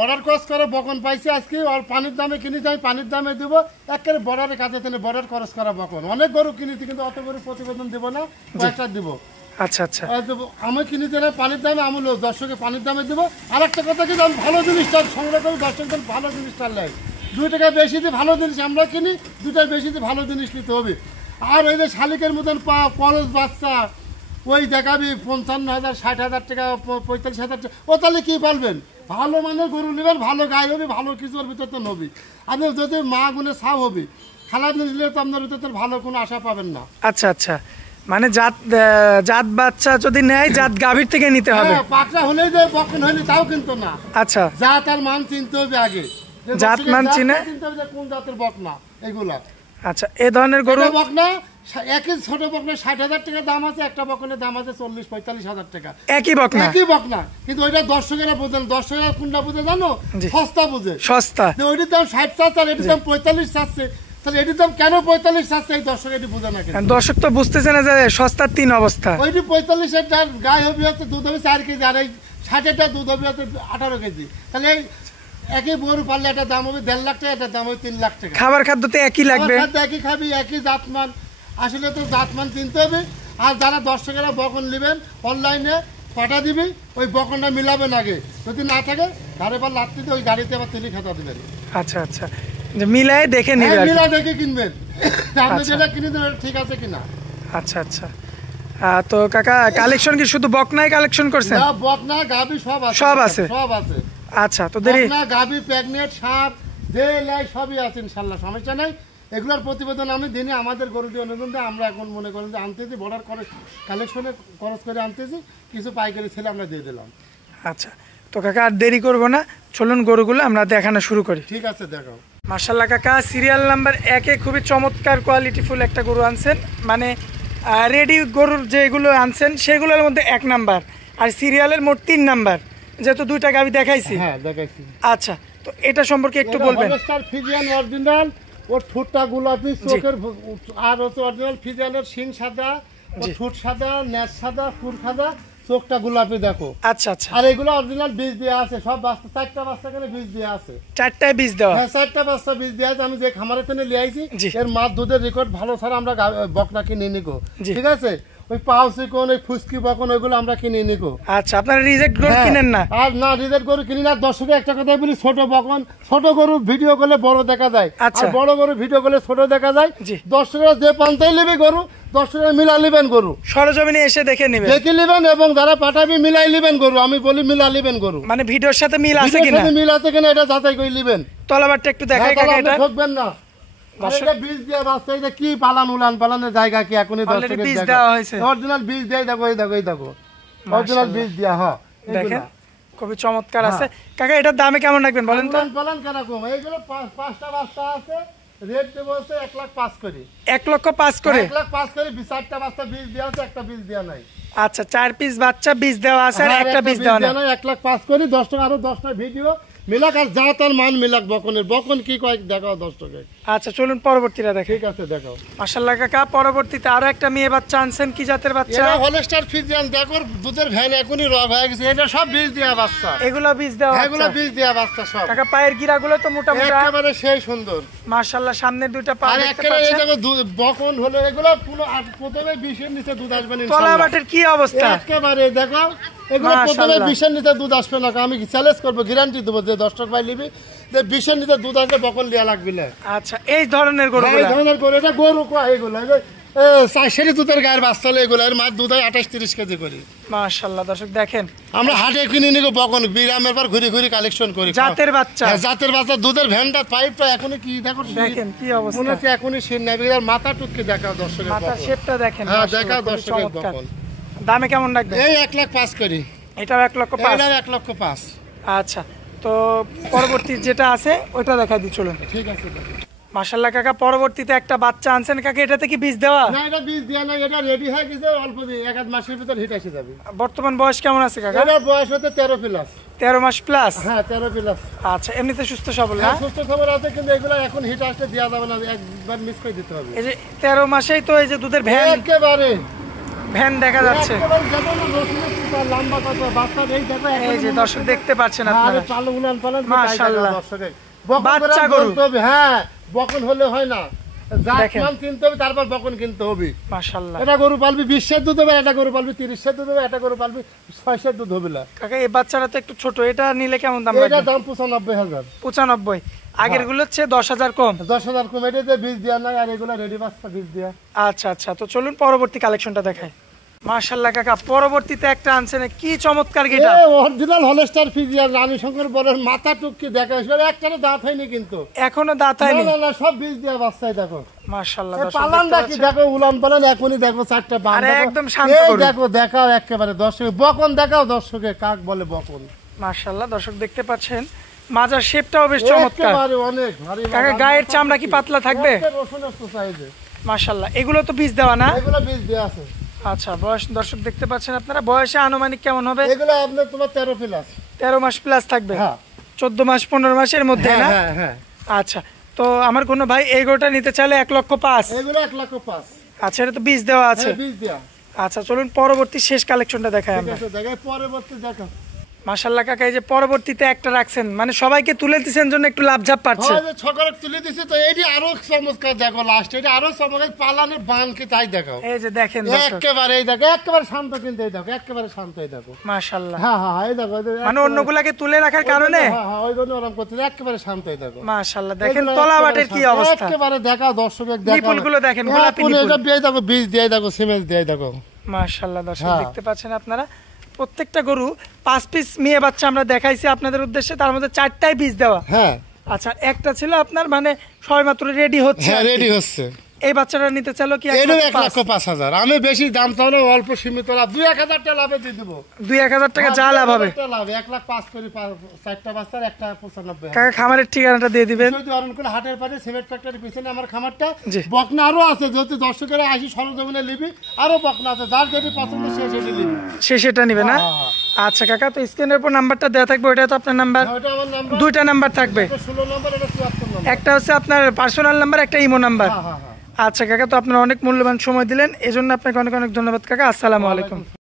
Border cross করে বকন পাইছি আজকে, আর পানির দামে কিনেছি, আমি পানির দামে দিব একেবারে বর্ডারের কাছে থেকে বর্ডার ক্রস করা বকন। অনেক গরু কিনেছি কিন্তু অত গরু প্রতিবেদন দিব না, কয়েকটা দিব। আচ্ছা আচ্ছা, আমি কিনেছি না পানির দামে, আমি দর্শকের পানির দামে দিব। আর একটা কথা কিন্তু আমি ভালো জিনিসটা সংগ্রহ করি, দর্শকদের ভালো জিনিসটা নেয়। 2 টাকা বেশি দিয়ে ভালো জিনিস আমরা কিনি, 2 টাকা বেশি দিয়ে ভালো জিনিস নিতে হবে। আর ওই যে শালিকের মতন কলেজ বাচ্চা ওই দেখাবি 55,000 60,000 টাকা 45,000 টাকা, ও তাহলে কী পালবেন? ভালো মানের গরু নেবেন, ভালো গায়ে হবে, ভালো কিছুর ভিতর তো নবী। আপনি যদি মা গুণে ছাও হবে, খারাপ জিনিস নিলে তো আপনার ভিতর ভালো কোনো আশা পাবেন না। আচ্ছা আচ্ছা, মানে জাত বাচ্চা যদি নেয় জাত গাভীর থেকে নিতে হবে। পাকড়া হলেই যে বকন হয়নি তাও কিন্তু না। আচ্ছা, জাত আর মান চিনতে হবে আগে, জাত মান চিনে চিনতে হবে যে কোন জাতের বকনা এগুলা। আচ্ছা, এই ধরনের গরু বকনা একই ছোট বকনা 60,000 টাকা দাম আছে, একটা বকনের দাম আছে 40-45,000 টাকা। একই বকনা, একই বকনা, কিন্তু ওইটা দর্শকেরা বোঝেন। দর্শকেরা কোনটা বুঝে জানো? সস্তা বুঝে, সস্তা। ওইটার দাম 60 চাচ্ছে আর এটির দাম 45 চাচ্ছে, তাহলে এটির দাম কেন 45 চাচ্ছে এই দর্শক এটি বোঝে না। দর্শক তো বুঝতেছে না যে সস্তার 3 অবস্থা। ওইটি 45-এর গায়ে হবে হচ্ছে দুধ হবে 4 কেজি, আর এই 60-এরটা দুধ হবে হচ্ছে 18 কেজি। তাহলে একই গরু পারলে একটা দাম হবে 1.5 লাখ টাকা, একটা দাম হবে 3 লাখ টাকা। খাবার খাদ্য তো একই লাগবে, একই খাবি, একই জাতমান। আসলে তো জাতমান চিনতে হবে। আর যারা দর্শকেরা বকন নেবেন অনলাইনে পাঠা দিবি, ওই বকনটা মিলাবেন আগে, যদি না থাকে গাড়ি বা লাত্তিতে ওই গাড়িতে আবার তেলি খাতা দেবেন। আচ্ছা আচ্ছা, যে মিলায় দেখে নেবেন, মিলা দেখে কিনবেন, আপনি যেটা কিনে দেবেন ঠিক আছে কিনা। আচ্ছা আচ্ছা, তো কাকা কালেকশন কি শুধু বকনাই কালেকশন করছেন? না, বকনা গাবি সব আছে, সব আছে, সব আছে। আচ্ছা, তো দেরি বকনা গাবি প্রেগনেন্ট সার যে লাই সবই আছে ইনশাআল্লাহ, সমস্যা নাই। এগুলোর প্রতিবেদন আমি দিনে আমাদের গরুটি অনুদান দিয়ে আমরা এখন মনে করেন যে আনতেছি, বর্ডার কালেকশনে খরচ করে আনতেছি, কিছু পাইকারি ছেলে আমরা দিয়ে দিলাম। আচ্ছা, তো কাকা আর দেরি করবো না, চলুন গরুগুলো আমরা দেখানো শুরু করি। ঠিক আছে, দেখাও। মাশাআল্লাহ কাকা, সিরিয়াল নাম্বার 1-এ খুবই চমৎকার কোয়ালিটিফুল একটা গরু আনছেন, মানে রেডি গরুর যেগুলো আনছেন সেগুলোর মধ্যে 1 নাম্বার, আর সিরিয়ালের মোট 3 নাম্বার, যেহেতু 2টা গাভী দেখাইছি। হ্যাঁ, দেখাইছি। আচ্ছা, তো এটা সম্পর্কে একটু বলবেন। হলস্টার ফ্রিজিয়ান অরিজিনাল, ওর ঠোঁটটা গোলাপি, চোখের আর হচ্ছে অরিজিনাল ফ্রিজিয়ানের শিং সাদা, ওর ঠোঁট সাদা, নেজ সাদা, ফুর সাদা, চোখটা গোলাপি দেখো। আচ্ছা আচ্ছা, আর এগুলো অরিজিনাল বীজ দেওয়া আছে, সব বাচ্চা 4টা বাচ্চা করে বীজ দেওয়া আছে। 4টায় বীজ দেওয়া? হ্যাঁ, 4টা বাচ্চা বীজ দেওয়া আছে। আমি যে খামারে থেকে নিয়ে আইছি, এর মাছ দুধের রেকর্ড ভালো ছাড়া আমরা বকনা কিনে নিকো, ঠিক আছে? ওই পাউসি কোন ওই ফুসকি বকন ওইগুলো আমরা কিনে নিকো। আচ্ছা, আপনারা রিজেক্ট গরু কিনেন না? আর না, রিজেক্ট গরু কিনি না। দর্শকে একটা কথা বলি, ছোট বকন ছোট গরু ভিডিও করলে বড় দেখা যায়, আর বড় গরু ভিডিও করলে ছোট দেখা যায়। দর্শকরা যে পান্তাই নেবে গরু, দর্শকরা মিলা লিবেন গরু, সরজমিনে এসে দেখে নেবেন, দেখে নেবেন, এবং যারা পাঠাবি মিলাই লিবেন গরু। আমি বলি মিলা লিবেন গরু, মানে ভিডিওর সাথে মিল আছে কিনা, মিল আছে কিনা এটা যাচাই করে লিবেন। তলাবারটা একটু দেখাই কাকা, এটা ঠকবেন না। এটা বীজ দেওয়া বাচ্চা, এটা কি পালান উলান পালানের জায়গা কি এখনই দর্শকের বীজ দেওয়া হয়েছে, অরিজিনাল বীজ দেয়। দেখো এই দেখো, এই দেখো অরিজিনাল বীজ দেওয়া। হ্যাঁ, দেখেন খুবই চমৎকার আছে কাকা। এটার দামে কেমন রাখবেন বলেন তো? পালান কেরকম? এইগুলো 5টা বাচ্চা আছে, রেট দেবো হচ্ছে 1,05,000 করে। 1,05,000 করে? 1,05,000 করে 4টা বাচ্চা বীজ দেওয়া আছে, একটা বীজ দেওয়া নাই। আচ্ছা, 4 পিস বাচ্চা বীজ দেওয়া আছে আর একটা বীজ দেওয়া নাই। 1,05,000 করে। 10 টাকা আরো 10টা ভিডিও মিলাক, আর জাত আর মান মিলাক বকনের। বকন কি কয় দেখাও দর্শকে। আচ্ছা, চলুন পরবর্তীটা দেখি। ঠিক আছে, দেখাও। মাশাআল্লাহ কাকা, পরবর্তীতে আরো একটা মেয়ে বাচ্চা আনছেন, কি জাতের বাচ্চা? এটা হলস্টার ফ্রিজিয়ান। দেখো দুধের ভ্যান এখনই রগ হয়ে গেছে। এটা সব বীজ দেওয়া বাচ্চা, এগুলো বীজ দেওয়া? এগুলো বীজ দেওয়া বাচ্চা সব। কাকা পায়ের গিরাগুলো তো মোটামুটি একেবারে সেই সুন্দর মাশাআল্লাহ, সামনের 2টা পা আর দেখতে একেবারে এই পাচ্ছেন। দেখো বকন হলো এগুলো পুরো প্রথমে 20-এর নিচে দুধ আসবে না ইনশাআল্লাহ। তলাবাটের কি অবস্থা? একেবারে দেখো এগুলো প্রথমে 20-এর নিচে দুধ আসবে না। আমি চ্যালেঞ্জ করব, গ্যারান্টি দেবো যে দর্শক ভাই নিবি যে 20-এর নিচে দুধ আসবে, বকন লিয়া লাগবে না। আচ্ছা, এই ধরনের গরু, এই ধরনের গরু, এটা গরু কয় এগুলো 4 দুধের গায়ের বাচ্চা এগুলো, এর মাছ দুধ হয় 28-30 কেজি করে। মাশাআল্লাহ দর্শক দেখেন, আমরা হাটে কিনে নিব বকন, বিরামের পর ঘুরে ঘুরে কালেকশন করি জাতের বাচ্চা। জাতের বাচ্চা, দুধের ভ্যানটা পাইপটা এখনই কি দেখো, দেখেন কি অবস্থা, মনে হচ্ছে এখনই শির নেবে। আর মাথা টুককে দেখাও দর্শকের, মাথার শেপটা দেখেন। হ্যাঁ, দেখাও দর্শকের বকন। দামে কেমন রাখবেন? এই 1,05,000 করি। এটাও 1,05,000? এটাও 1,05,000। আচ্ছা, তো পরবর্তী যেটা আছে ওইটা দেখাই দিই, চলুন। ঠিক আছে। মাশাআল্লাহ কাকা, পরবর্তীতে একটা বাচ্চা আনছেন কাকা, এটাতে কি বীজ দেওয়া? না, এটা বীজ দেওয়া না, এটা রেডি হয়ে গেছে, অল্প দিন 1-1 মাসের ভিতর হিট এসে যাবে। বর্তমান বয়স কেমন আছে কাকা? এটার বয়স হচ্ছে 13 প্লাস। 13 মাস প্লাস? হ্যাঁ, 13 প্লাস। আচ্ছা, এমনিতে সুস্থ সবল না? সুস্থ খবর আছে, কিন্তু এগুলো এখন হিট আসলে দেওয়া যাবে না, একবার মিস করে দিতে হবে। এই যে 13 মাসেই তো এই যে দুধের ভ্যান, একেবারে ভ্যান দেখা যাচ্ছে। একেবারে দেখো না রসুনের সুতা, লম্বা কত বাচ্চা, এই দেখো এই যে দর্শক দেখতে পাচ্ছেন আপনারা, চালু উলান পালান মাশাআল্লাহ। দর্শকের বাচ্চা গরু। হ্যাঁ, বকন হলে হয় না, জাত দেখেন। মান কিনতে হবে, তারপর বকন কিনতে হবে। মাশাআল্লাহ। এটা গরু পালবি 20 সের দুধ হবে, এটা গরু পালবি 30 সের দুধ হবে, এটা গরু পালবি 6 সের দুধ হবে না। কাকা এই বাচ্চাটা তো একটু ছোট, এটা নিলে কেমন দাম এটা রাখবেন? দাম 95,000। 95। আগের গুলো হচ্ছে 10,000 কম। 10,000 কম, এটা বীজ দেওয়া নাই, আর এগুলা রেডি বাচ্চা বীজ দেওয়া। আচ্ছা আচ্ছা, তো চলুন পরবর্তী কালেকশনটা দেখাই। মাশাআল্লাহ কাকা, পরবর্তীতে একটা আনছেন, কি চমৎকার গেটা। অরিজিনাল হলস্টার ফিজিয়ান রানী শঙ্কর বলের মাথা টুকি দেখা, একটারও দাঁত হয়নি কিন্তু, এখনো দাঁত হয়নি। না না, সব বীজ দেওয়া বাচ্চাই দেখো। মাশাআল্লাহ, এই দর্শক পালানটা দেখতে কি পাচ্ছেন। দেখো, উলান পালান এখনই দেখো, 4টা বান আরে দেখো। একদম শান্ত এই গরু। দেখো, দেখাও একেবারে দর্শক, বকন দেখাও দর্শকে, কাক বলে বকন। মাশাআল্লাহ, দর্শক দেখতে পাচ্ছেন, মাজার শেপটাও বেশ চমৎকার। একেবারে অনেক ভারী। কাকা গায়ের চামড়া কি পাতলা থাকবে? রসুনের সুতা এই যে। মাশাআল্লাহ, এগুলো তো বীজ দেওয়া না? এগুলো বীজ দেওয়া আছে। আচ্ছা, বয়স দর্শক দেখতে পাচ্ছেন আপনারা, বয়সে আনুমানিক কেমন হবে? এগুলো আপনার তোমার 13 প্লাস। 13 মাস প্লাস থাকবে। হ্যাঁ 14 মাস 15 মাসের মধ্যে না? হ্যাঁ হ্যাঁ। আচ্ছা, তো আমার কোনো ভাই এই গরুটা নিতে চাইলে 1,05,000। এগুলো 1,05,000। আচ্ছা, এটা তো বীজ দেওয়া আছে। হ্যাঁ, বীজ দেওয়া। আচ্ছা, চলুন পরবর্তী শেষ কালেকশনটা দেখাই ঠিক আমরা। আছে, দেখাই পরবর্তী দেখো। মাশাআল্লাহ কাকা, এই যে পরবর্তীতে একটা রাখছেন, মানে সবাইকে তুলে দিচ্ছেন জন্য একটু লাভঝাপ পাচ্ছে। হয় যে ছকরে তুলে দিছি, তো এটি আরো চমৎকার দেখো, লাস্ট এটা আরো চমৎকার, পালানের বান কি তাই দেখো। এই যে দেখেন দর্শক, একেবারে এই দেখো, একেবারে শান্ত, কিন্তু এই দেখো একেবারে শান্ত, এই দেখো। মাশাআল্লাহ। হ্যাঁ হ্যাঁ, এই দেখো মানে অন্যগুলাকে তুলে রাখার কারণে। হ্যাঁ হ্যাঁ, ওই জন্য ওরকম করতে, একেবারে শান্ত, এই দেখো। মাশাআল্লাহ, দেখেন এগুলো তলাবাটের কি একেবারে শান্ত, অবস্থা। একেবারে দেখাও দর্শক, দেখাও নিপুলগুলো দেখেন, গোলাপি নিপুল। এটা দিয়ে দেখো, বীজ দিয়ে দেখো, সিমেন্ট দিয়ে দেখো। মাশাআল্লাহ, দর্শক হ্যাঁ। দেখতে পাচ্ছেন আপনারা, প্রত্যেকটা গরু 5 পিস মেয়ে বাচ্চা আমরা দেখাইছি আপনাদের উদ্দেশ্যে, তার মধ্যে 4টাই বীজ দেওয়া। হ্যাঁ আচ্ছা, একটা ছিল আপনার মানে সবেমাত্র রেডি হচ্ছে। হ্যাঁ, আর কি। রেডি হচ্ছে। এই বাচ্চাটা নিতে চাইলো কি এটাও 1,05,000? 1,05,000। আমি বেশি দাম চাইলে অল্প সীমিত লাভ, 2-1,000 টাকা লাভে দিয়ে দেবো। 2-1,000 টাকা যা লাভ হবে। 1,05,000 করে 4টা বাচ্চার 1,95,000। কাকা খামারের ঠিকানাটা দিয়ে দিবেন। যদি অরণকুল হাটের পাশে সিমেন্ট ফ্যাক্টরির পিছনে আমার খামারটা। জি। বকনা আরো আছে, যেহেতু দর্শকেরা আসি সরজমিনে নিবি, আরো বকনা আছে, যার যেটি পছন্দ সে সেটি নিবি। সে সেটা নিবে না? হ্যাঁ, আচ্ছা কাকা, তো স্ক্রিনের উপর নাম্বারটা দেওয়া থাকবে, ওটা তো আপনার নাম্বার। ওটা আমার নাম্বার। 2টা নাম্বার থাকবে, এটা 16 নম্বর, এটা 74 নম্বর। একটা হচ্ছে আপনার পার্সোনাল নাম্বার, একটা ইমো নাম্বার। হ্যাঁ হ্যাঁ হ্যাঁ। আচ্ছা কাকা, তো আপনার অনেক মূল্যবান সময় দিলেন, এজন্য আপনাকে অনেক অনেক ধন্যবাদ কাকা। আসসালামু আলাইকুম।